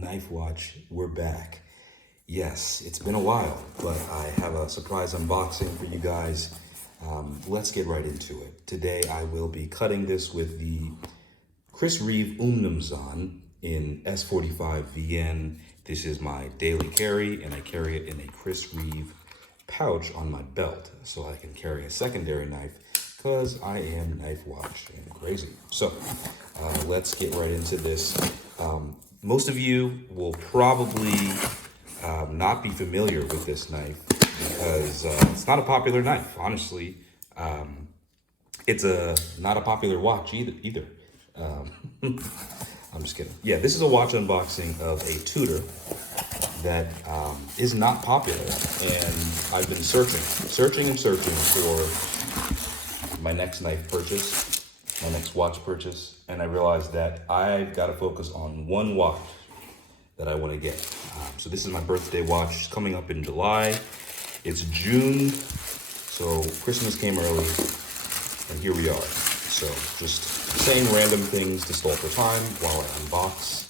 Knife Watch, we're back. Yes, it's been a while, but I have a surprise unboxing for you guys. Let's get right into it. Today I will be cutting this with the Chris Reeve Umnumzon in S45 VN. This is my daily carry, and I carry it in a Chris Reeve pouch on my belt, so I can carry a secondary knife because I am Knife Watch and crazy. So let's get right into this. Most of you will probably not be familiar with this knife because it's not a popular knife, honestly. It's not a popular watch either. I'm just kidding. Yeah, this is a watch unboxing of a Tudor that is not popular, and I've been searching for my next knife purchase, my next watch purchase, and I realized that I've got to focus on one watch that I want to get. So this is my birthday watch. It's coming up in July. It's June, so Christmas came early, and here we are. So just saying random things to stall for time while I unbox.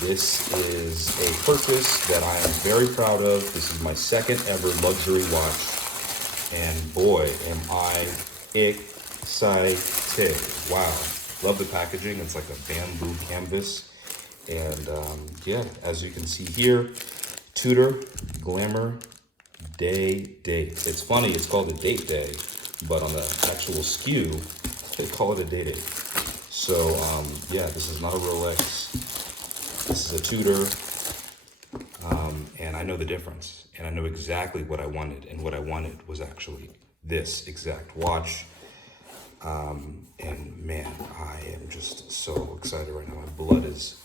This is a purchase that I am very proud of. This is my second ever luxury watch, and boy, am I excited. Wow, love the packaging. It's like a bamboo canvas. And yeah, as you can see here, Tudor Glamour DATE. It's funny, it's called a DATE+DAY, but on the actual SKU, they call it a DATE+. So yeah, this is not a Rolex. This is a Tudor, and I know the difference, and I know exactly what I wanted, and what I wanted was actually this exact watch. And man, I am just so excited right now. My blood is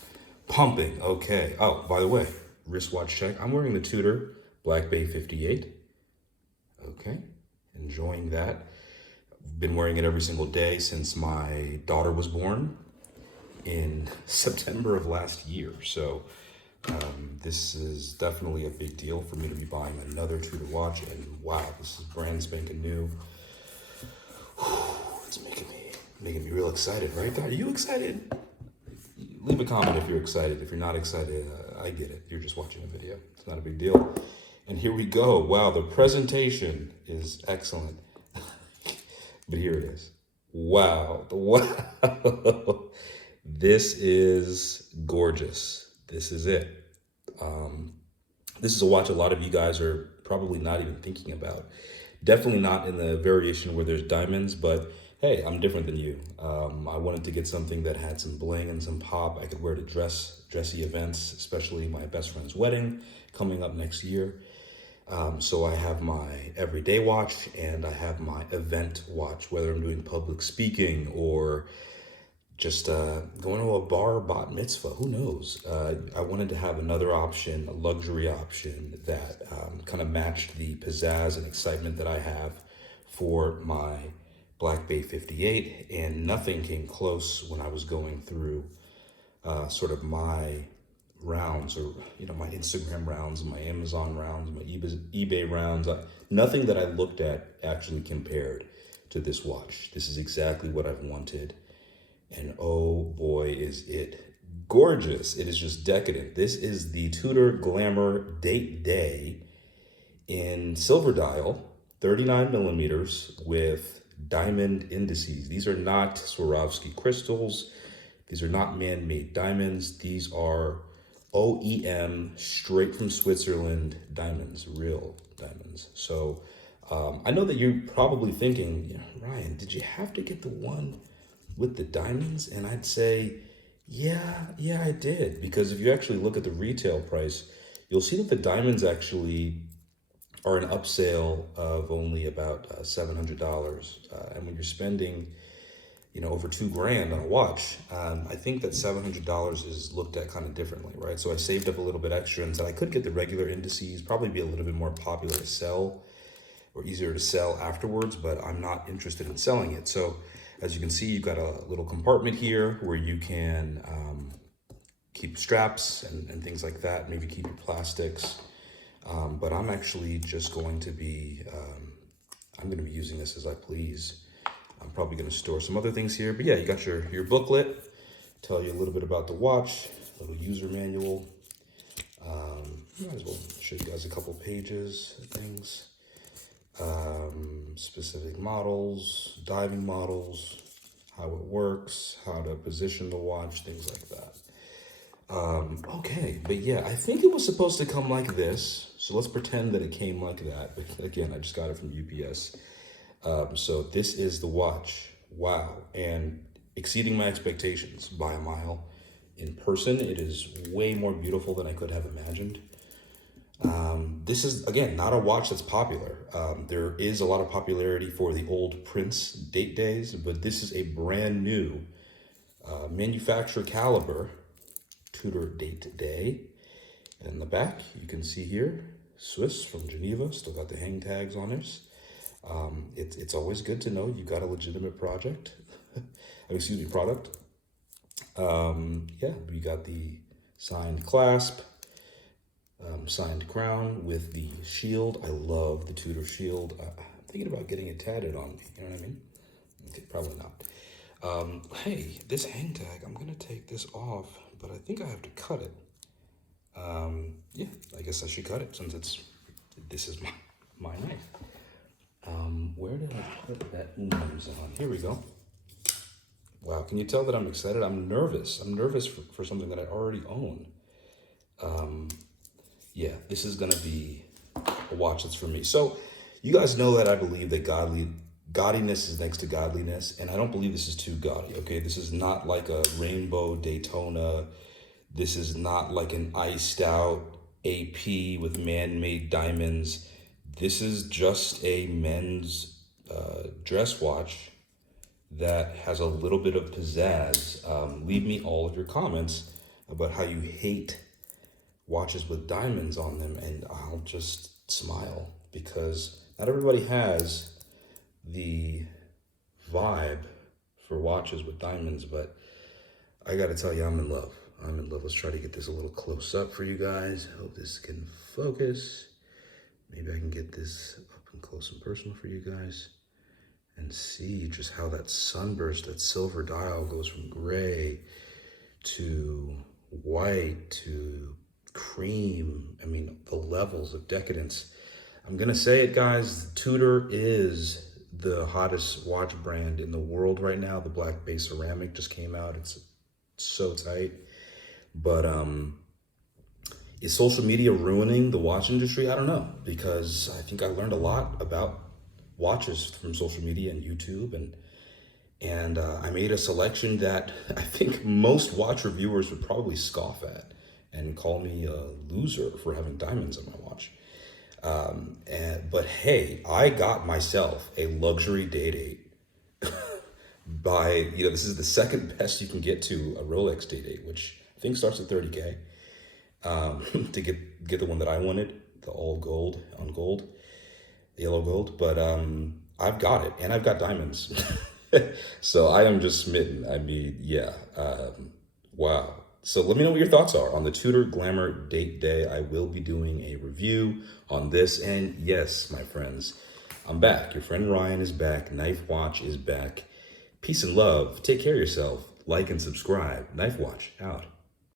pumping. Okay. Oh, by the way, wristwatch check. I'm wearing the Tudor Black Bay 58. Okay. Enjoying that. Been wearing it every single day since my daughter was born in September of last year. So this is definitely a big deal for me to be buying another Tudor watch. And wow, this is brand spanking new. It's making me real excited, right? Are you excited? Leave a comment if you're excited. If you're not excited, I get it. You're just watching a video. It's not a big deal. And here we go. Wow, the presentation is excellent. But here it is. Wow. Wow. This is gorgeous. This is it. This is a watch a lot of you guys are probably not even thinking about. Definitely not in the variation where there's diamonds, but hey, I'm different than you. I wanted to get something that had some bling and some pop. I could wear to dressy events, especially my best friend's wedding coming up next year. So I have my everyday watch and I have my event watch, whether I'm doing public speaking or just going to a bar bat mitzvah, who knows? I wanted to have another option, a luxury option that kind of matched the pizzazz and excitement that I have for my Black Bay 58, and nothing came close when I was going through sort of my rounds, or my Instagram rounds, my Amazon rounds, my eBay rounds. Nothing that I looked at actually compared to this watch. This is exactly what I've wanted, and oh boy, is it gorgeous. It is just decadent. This is the Tudor Glamour DATE+DAY in silver dial, 39 millimeters with diamond indices. These are not Swarovski crystals. These are not man-made diamonds. These are OEM, straight from Switzerland diamonds, real diamonds. So I know that you're probably thinking, Ryan, did you have to get the one with the diamonds? And I'd say, yeah, I did. Because if you actually look at the retail price, you'll see that the diamonds actually are an upsale of only about $700. And when you're spending, over $2,000 on a watch, I think that $700 is looked at kind of differently, right? So I saved up a little bit extra and said I could get the regular indices, probably be a little bit more popular to sell or easier to sell afterwards, but I'm not interested in selling it. So as you can see, you've got a little compartment here where you can keep straps and things like that, maybe keep your plastics. But I'm actually just going to be, I'm going to be using this as I please. I'm probably going to store some other things here, but yeah, you got your booklet, tell you a little bit about the watch, little user manual. Might as well show you guys a couple pages of things. Specific models, diving models, how it works, how to position the watch, things like that. Okay, but yeah, I think it was supposed to come like this. So let's pretend that it came like that. But again, I just got it from UPS. So this is the watch. Wow. And exceeding my expectations by a mile. In person, it is way more beautiful than I could have imagined. This is, again, not a watch that's popular. There is a lot of popularity for the old Prince date days, but this is a brand new manufacturer caliber Tudor DATE+DAY. And in the back, you can see here, Swiss from Geneva, still got the hang tags on it. It's always good to know you got a legitimate product. Yeah, we got the signed clasp, signed crown with the shield. I love the Tudor shield. I'm thinking about getting it tatted on me, you know what I mean? Okay, probably not. Hey, this hang tag, I'm gonna take this off, but I think I have to cut it. Yeah, I guess I should cut it since this is my knife. Where did I put that nose on? Here we go. Wow, can you tell that I'm excited? I'm nervous. I'm nervous for something that I already own. Yeah, this is gonna be a watch that's for me. So you guys know that I believe that gaudiness is next to godliness, and I don't believe this is too gaudy, okay? This is not like a rainbow Daytona. This is not like an iced out AP with man-made diamonds. This is just a men's dress watch that has a little bit of pizzazz. Leave me all of your comments about how you hate watches with diamonds on them, and I'll just smile, because not everybody has the vibe for watches with diamonds, but I gotta tell you, I'm in love. I'm in love. Let's try to get this a little close up for you guys. Hope this can focus. Maybe I can get this up and close and personal for you guys and see just how that sunburst, that silver dial goes from gray to white to cream. I mean, the levels of decadence. I'm gonna say it, guys, Tudor is the hottest watch brand in the world right now. The black base ceramic just came out. It's so tight. But is social media ruining the watch industry? I don't know, because I think I learned a lot about watches from social media and YouTube, and I made a selection that I think most watch reviewers would probably scoff at and call me a loser for having diamonds on my watch. But hey, I got myself a luxury Day-Date by, this is the second best you can get to a Rolex Day-Date, which I think starts at 30K. To get the one that I wanted, the all gold on gold, the yellow gold. But I've got it, and I've got diamonds. So I am just smitten. I mean, yeah, wow. So let me know what your thoughts are on the Tudor Glamour DATE+DAY. I will be doing a review on this, and yes, my friends, I'm back. Your friend Ryan is back. Knife Watch is back. Peace and love. Take care of yourself. Like and subscribe. Knife Watch out.